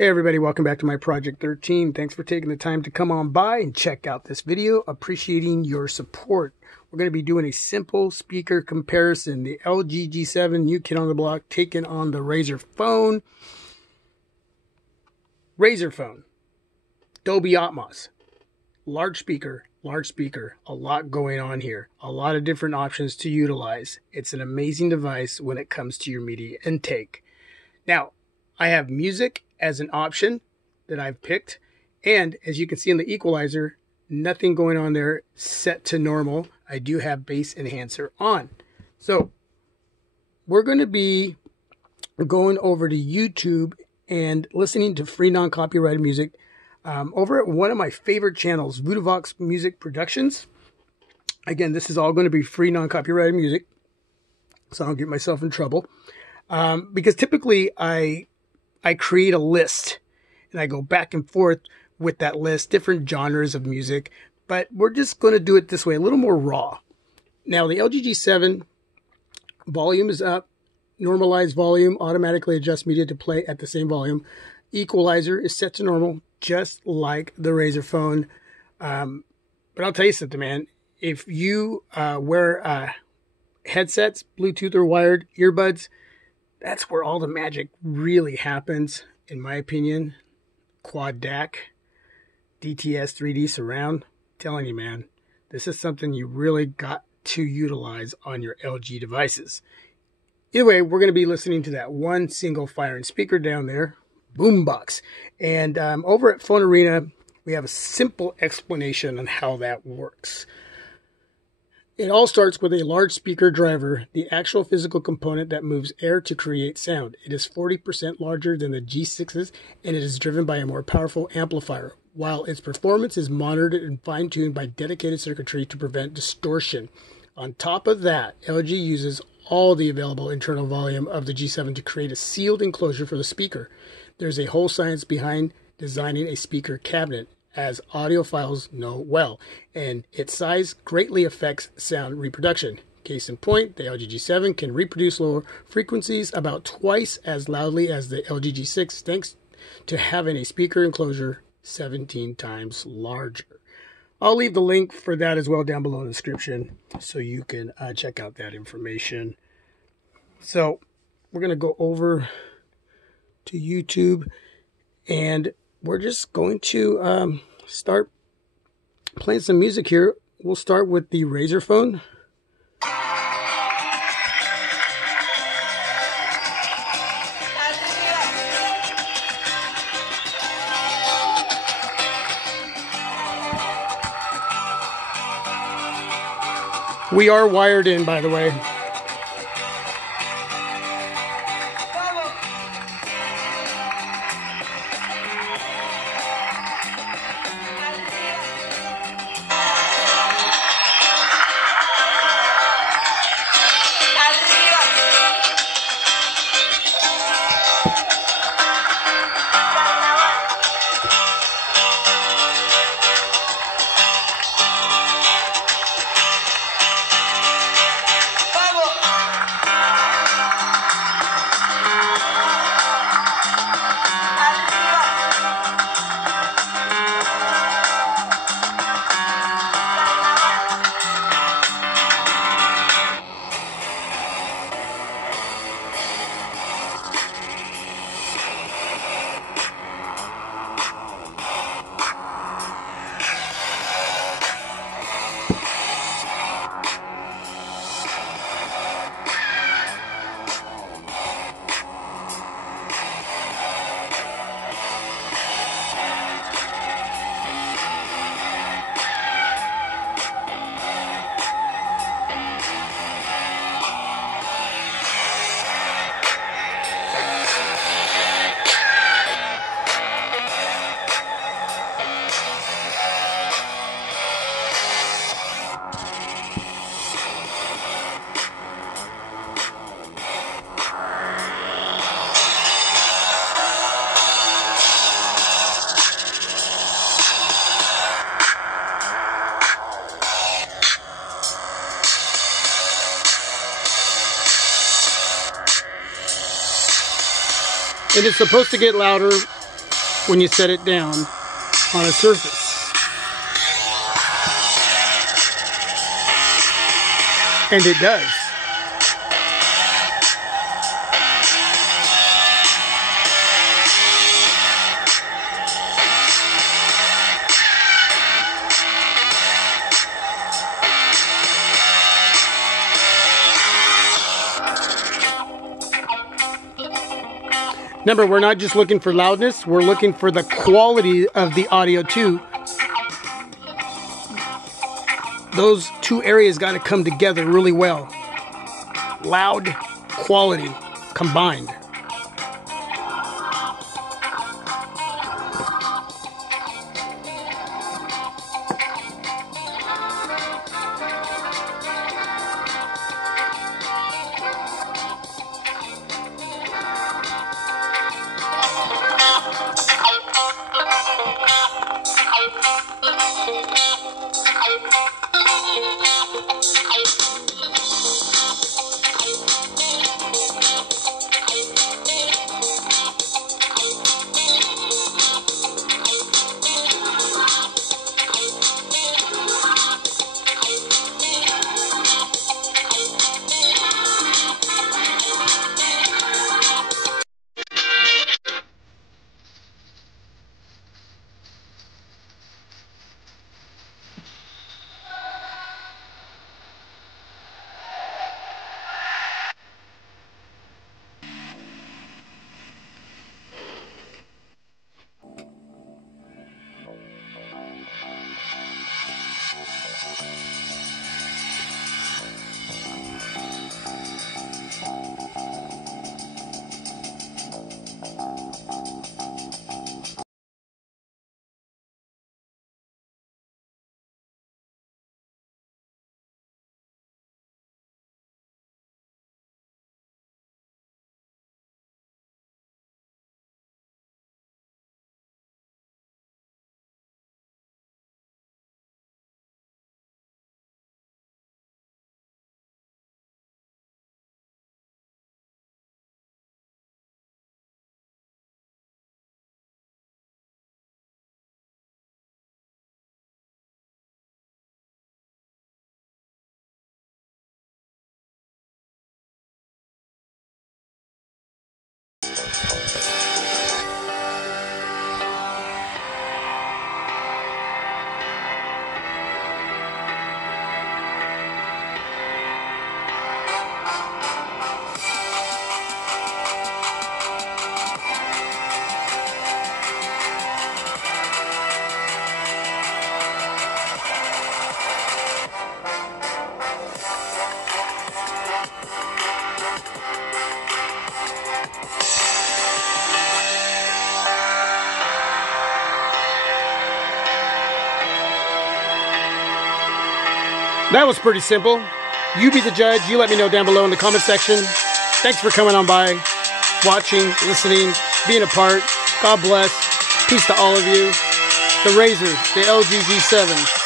Hey everybody, welcome back to my Project 13. Thanks for taking the time to come on by and check out this video. Appreciating your support. We're going to be doing a simple speaker comparison. The LG G7, new kid on the block, taking on the RAZER phone. RAZER phone. Dolby Atmos. Large speaker, a lot going on here. A lot of different options to utilize. It's an amazing device when it comes to your media intake. Now, I have music as an option that I've picked, and as you can see in the equalizer, nothing going on there, set to normal. I do have bass enhancer on. So we're going to be going over to YouTube and listening to free non-copyrighted music over at one of my favorite channels, Voodoovox Music Productions. Again, this is all going to be free non-copyrighted music, so I don't get myself in trouble, because typically I create a list and I go back and forth with that list, different genres of music, but we're just going to do it this way, a little more raw. Now, the LG G7 volume is up, normalized volume, automatically adjust media to play at the same volume. Equalizer is set to normal, just like the RAZER phone. But I'll tell you something, man. If you wear headsets, Bluetooth or wired earbuds, that's where all the magic really happens, in my opinion. Quad DAC, DTS 3D surround. I'm telling you, man, this is something you really got to utilize on your LG devices. Either way, we're going to be listening to that one single firing speaker down there, boombox. And over at Phone Arena, we have a simple explanation on how that works. It all starts with a large speaker driver, the actual physical component that moves air to create sound. It is 40% larger than the G6's, and it is driven by a more powerful amplifier, while its performance is monitored and fine-tuned by dedicated circuitry to prevent distortion. On top of that, LG uses all the available internal volume of the G7 to create a sealed enclosure for the speaker. There's a whole science behind designing a speaker cabinet, as audiophiles know well, and its size greatly affects sound reproduction. Case in point, the LG G7 can reproduce lower frequencies about twice as loudly as the LG G6, thanks to having a speaker enclosure 17 times larger. I'll leave the link for that as well down below in the description, so you can check out that information. So we're going to go over to YouTube, and we're just going to start playing some music here. We'll start with the RAZER phone. We are wired in, by the way. And it's supposed to get louder when you set it down on a surface. And it does. Remember, we're not just looking for loudness, we're looking for the quality of the audio too. Those two areas got to come together really well. Loud, quality combined. That was pretty simple. You be the judge. You let me know down below in the comment section. Thanks for coming on by, watching, listening, being a part. God bless. Peace to all of you. The RAZER, the LG G7.